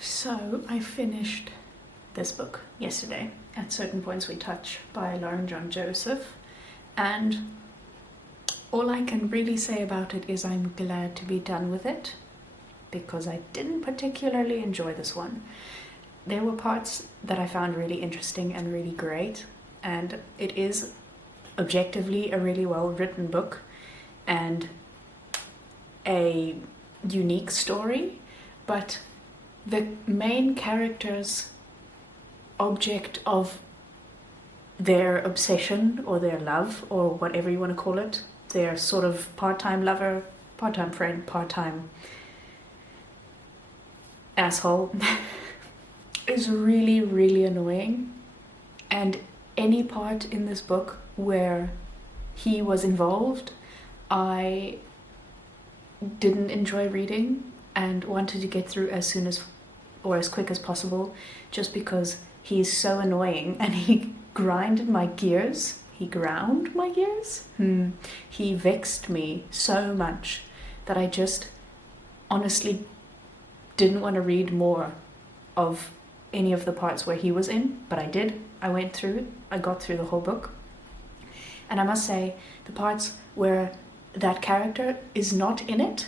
So I finished this book yesterday, At Certain Points We Touch, by Lauren John Joseph, and all I can really say about it is I'm glad to be done with it, because I didn't particularly enjoy this one. There were parts that I found really interesting and really great, and it is objectively a really well written book and a unique story, but the main character's object of their obsession or their love or whatever you want to call it, their sort of part-time lover, part-time friend, part-time asshole is really, really annoying. And any part in this book where he was involved, I didn't enjoy reading and wanted to get through as soon as or as quick as possible, just because he's so annoying and he grinded my gears. He ground my gears? He vexed me so much that I just honestly didn't want to read more of any of the parts where he was in, but I did. I went through it. I got through the whole book. And I must say, the parts where that character is not in it,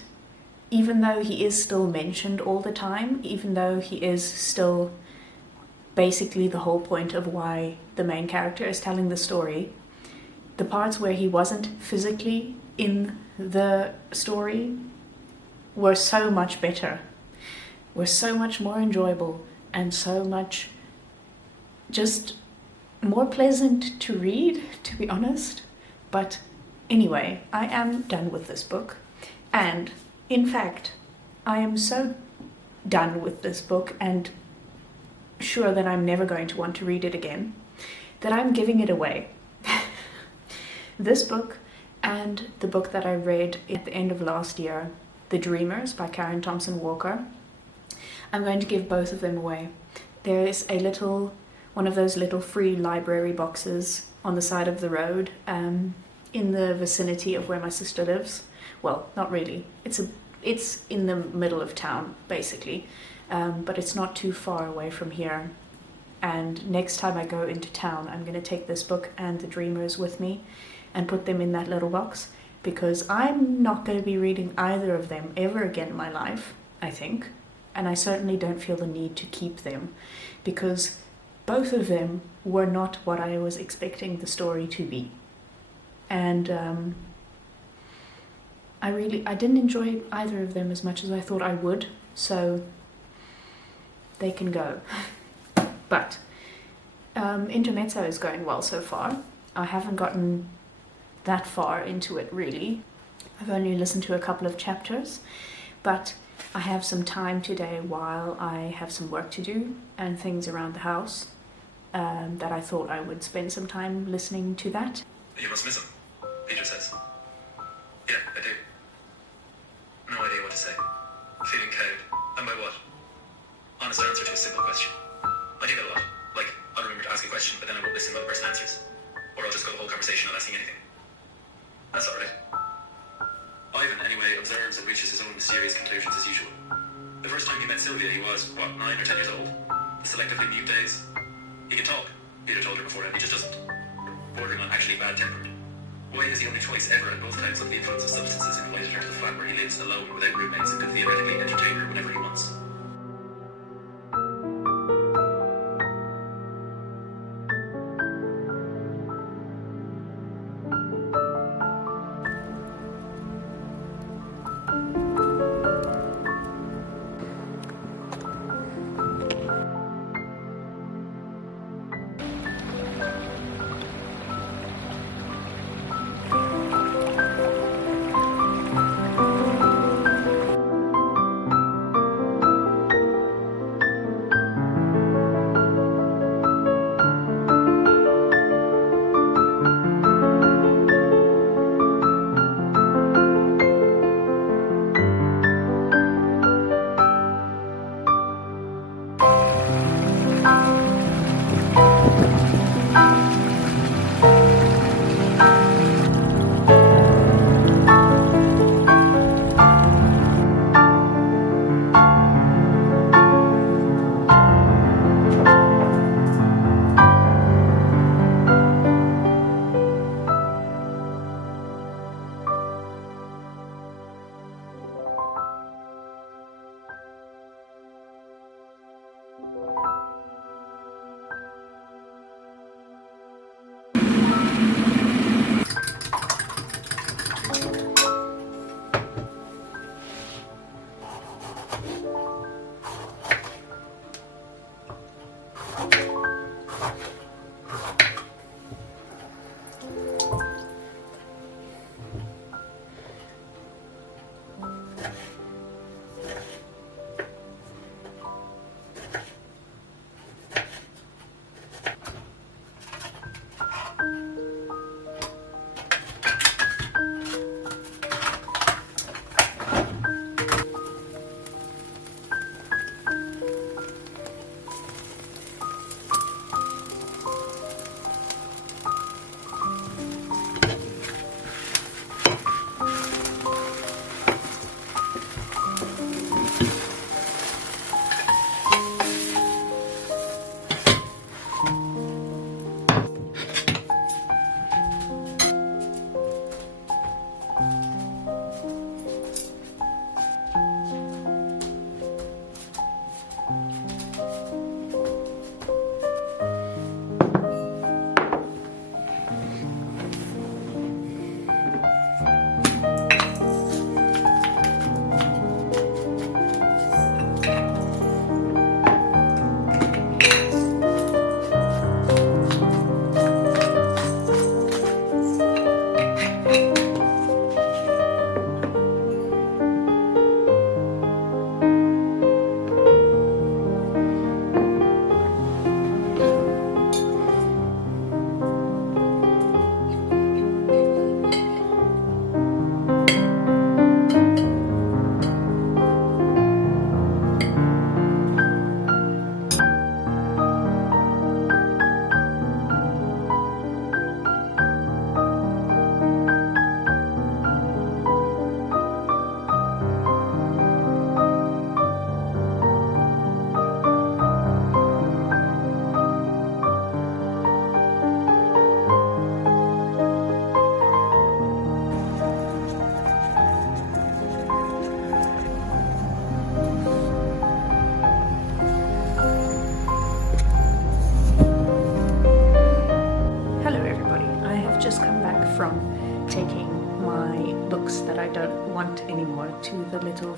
even though he is still mentioned all the time, even though he is still basically the whole point of why the main character is telling the story, the parts where he wasn't physically in the story were so much better, were so much more enjoyable, and so much just more pleasant to read, to be honest. But anyway, I am done with this book, and in fact, I am so done with this book and sure that I'm never going to want to read it again, that I'm giving it away. This book and the book that I read at the end of last year, The Dreamers by Karen Thompson Walker, I'm going to give both of them away. There is one of those little free library boxes on the side of the road in the vicinity of where my sister lives. Well, not really. It's in the middle of town, basically, but it's not too far away from here. And next time I go into town, I'm going to take this book and The Dreamers with me and put them in that little box, because I'm not going to be reading either of them ever again in my life, I think. And I certainly don't feel the need to keep them, because both of them were not what I was expecting the story to be. And I didn't enjoy either of them as much as I thought I would, so they can go. But Intermezzo is going well so far. I haven't gotten that far into it, really. I've only listened to a couple of chapters, but I have some time today while I have some work to do and things around the house that I thought I would spend some time listening to that. You must miss him, Peter says. Yeah, I do. No idea what to say. Feeling cowed. And by what? Honest answer to a simple question. I do that a lot. Like, I'll remember to ask a question, but then I won't listen when the person answers. Or I'll just go the whole conversation without asking anything. That's alright. Ivan, anyway, observes and reaches his own mysterious conclusions as usual. The first time he met Sylvia, he was, 9 or 10 years old? The selectively mute days. He can talk, Peter told her beforehand, he just doesn't. Bordering on actually bad-tempered. Why is the only choice ever, and both times under the influence of substances, invited her to the flat where he lives alone without roommates and can theoretically entertain her whenever he wants?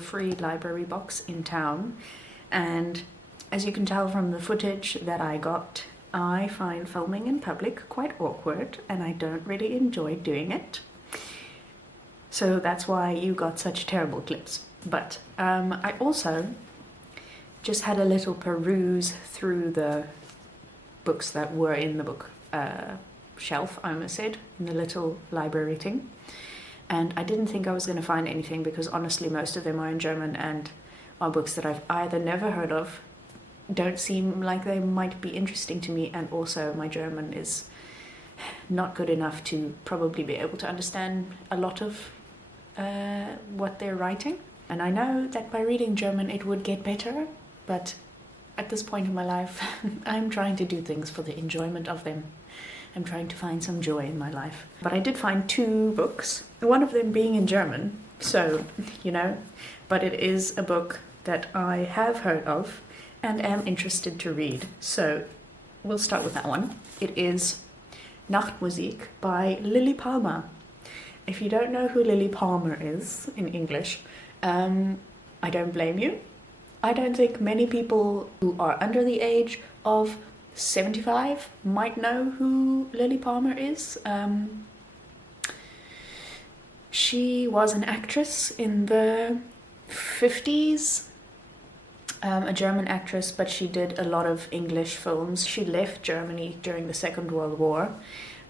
free library box in town, and as you can tell from the footage that I got, I find filming in public quite awkward and I don't really enjoy doing it. So that's why you got such terrible clips. But I also just had a little peruse through the books that were in the book shelf, I almost said, in the little library thing. And I didn't think I was going to find anything because honestly most of them are in German and are books that I've either never heard of, don't seem like they might be interesting to me, and also my German is not good enough to probably be able to understand a lot of what they're writing. And I know that by reading German it would get better, but at this point in my life I'm trying to do things for the enjoyment of them. I'm trying to find some joy in my life. But I did find 2 books, one of them being in German, so, you know, but it is a book that I have heard of and am interested to read. So we'll start with that one. It is Nachtmusik by Lily Palmer. If you don't know who Lily Palmer is in English, I don't blame you. I don't think many people who are under the age of 75 might know who Lily Palmer is. She was an actress in the 50s, a German actress, but she did a lot of English films. She left Germany during the Second World War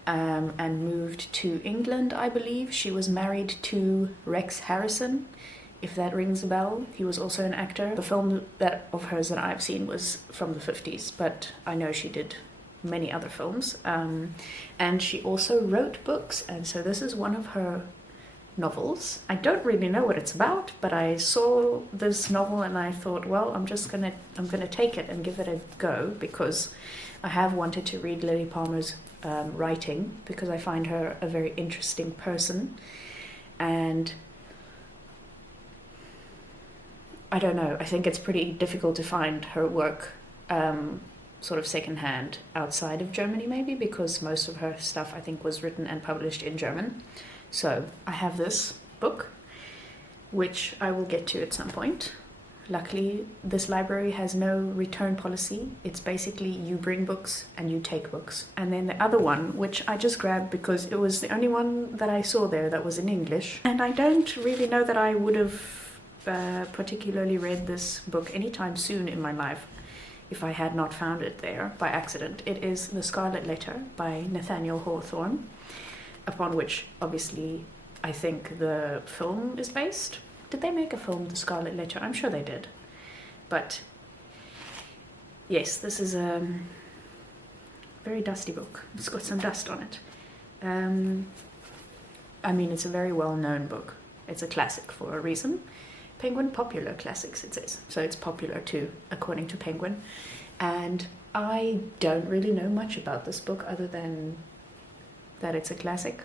and moved to England, I believe. She was married to Rex Harrison, if that rings a bell. He was also an actor. The film of hers that I've seen was from the 50s, but I know she did many other films. And she also wrote books, and so this is one of her novels. I don't really know what it's about, but I saw this novel and I thought, well, I'm gonna take it and give it a go, because I have wanted to read Lily Palmer's writing, because I find her a very interesting person. And I don't know, I think it's pretty difficult to find her work sort of secondhand outside of Germany, maybe, because most of her stuff I think was written and published in German. So I have this book, which I will get to at some point. Luckily, this library has no return policy. It's basically you bring books and you take books. And then the other one, which I just grabbed because it was the only one that I saw there that was in English. And I don't really know that I would have particularly read this book anytime soon in my life if I had not found it there by accident. It is The Scarlet Letter by Nathaniel Hawthorne, upon which obviously I think the film is based. Did they make a film, The Scarlet Letter? I'm sure they did. But yes, this is a very dusty book. It's got some dust on it. I mean, it's a very well-known book. It's a classic for a reason. Penguin Popular Classics, it says. So it's popular too, according to Penguin. And I don't really know much about this book other than that it's a classic.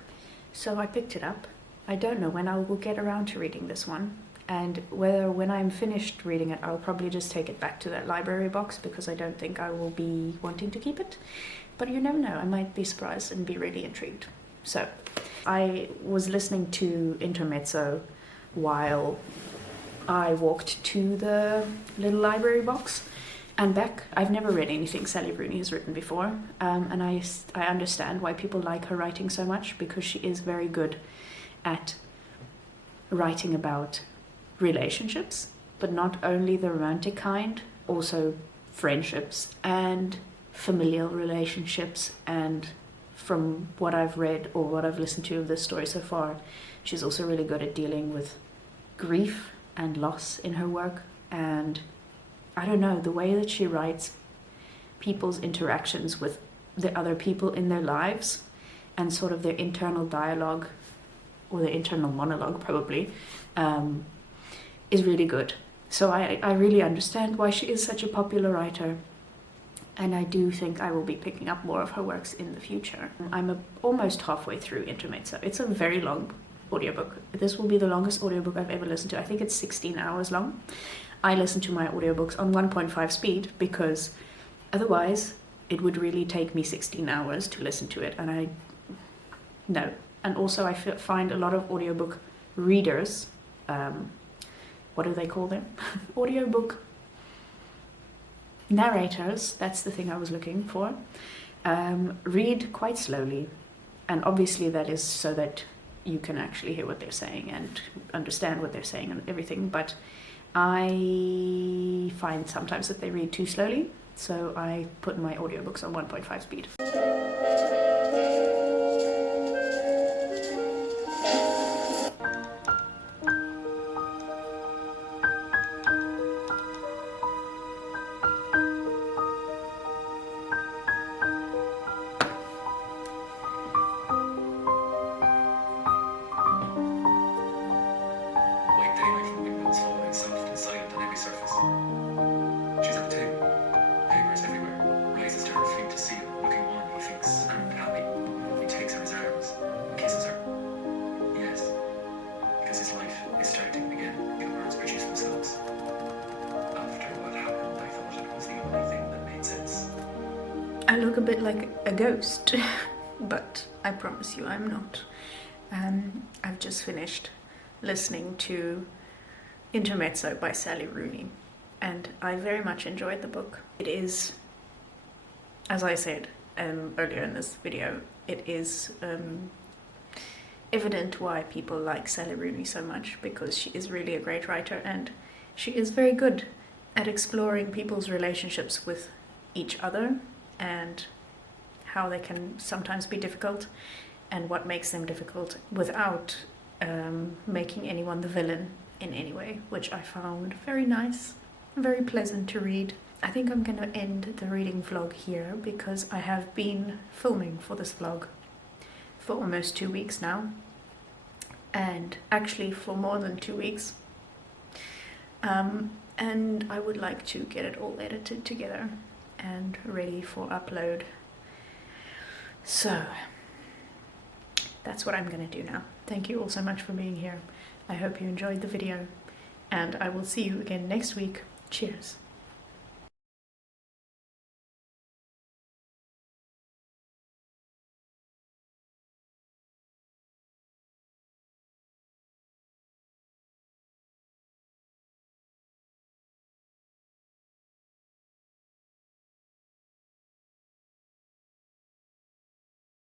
So I picked it up. I don't know when I will get around to reading this one, and whether when I'm finished reading it I'll probably just take it back to that library box, because I don't think I will be wanting to keep it. But you never know, I might be surprised and be really intrigued. So I was listening to Intermezzo while I walked to the little library box and back. I've never read anything Sally Rooney has written before, and I understand why people like her writing so much, because she is very good at writing about relationships, but not only the romantic kind, also friendships and familial relationships. And from what I've read or what I've listened to of this story so far, she's also really good at dealing with grief and loss in her work. And I don't know, the way that she writes people's interactions with the other people in their lives and sort of their internal dialogue, or their internal monologue probably, is really good. So I really understand why she is such a popular writer, and I do think I will be picking up more of her works in the future. I'm almost halfway through Intermezzo. It's a very long audiobook. This will be the longest audiobook I've ever listened to. I think it's 16 hours long. I listen to my audiobooks on 1.5 speed because otherwise it would really take me 16 hours to listen to it, and no. And also I find a lot of audiobook readers, what do they call them? Audiobook narrators, that's the thing I was looking for, read quite slowly. And obviously that is so that you can actually hear what they're saying and understand what they're saying and everything. But I find sometimes that they read too slowly, so I put my audiobooks on 1.5 speed. White daylight from the windows falling soft and silent on every surface. She's at the table. Papers everywhere. Rises to her feet to see him, looking wan, he thinks, and happy. He takes her in his arms and kisses her. Yes, because his life is starting again. The words produce themselves. After what happened, I thought it was the only thing that made sense. I look a bit like a ghost, but I promise you I'm not. I've just finished listening to Intermezzo by Sally Rooney, and I very much enjoyed the book. It is, as I said earlier in this video, it is evident why people like Sally Rooney so much, because she is really a great writer and she is very good at exploring people's relationships with each other and how they can sometimes be difficult and what makes them difficult without making anyone the villain in any way, which I found very nice, very pleasant to read. I think I'm going to end the reading vlog here because I have been filming for this vlog for almost 2 weeks now, and actually for more than 2 weeks. And I would like to get it all edited together and ready for upload. So that's what I'm going to do now. Thank you all so much for being here. I hope you enjoyed the video, and I will see you again next week. Cheers.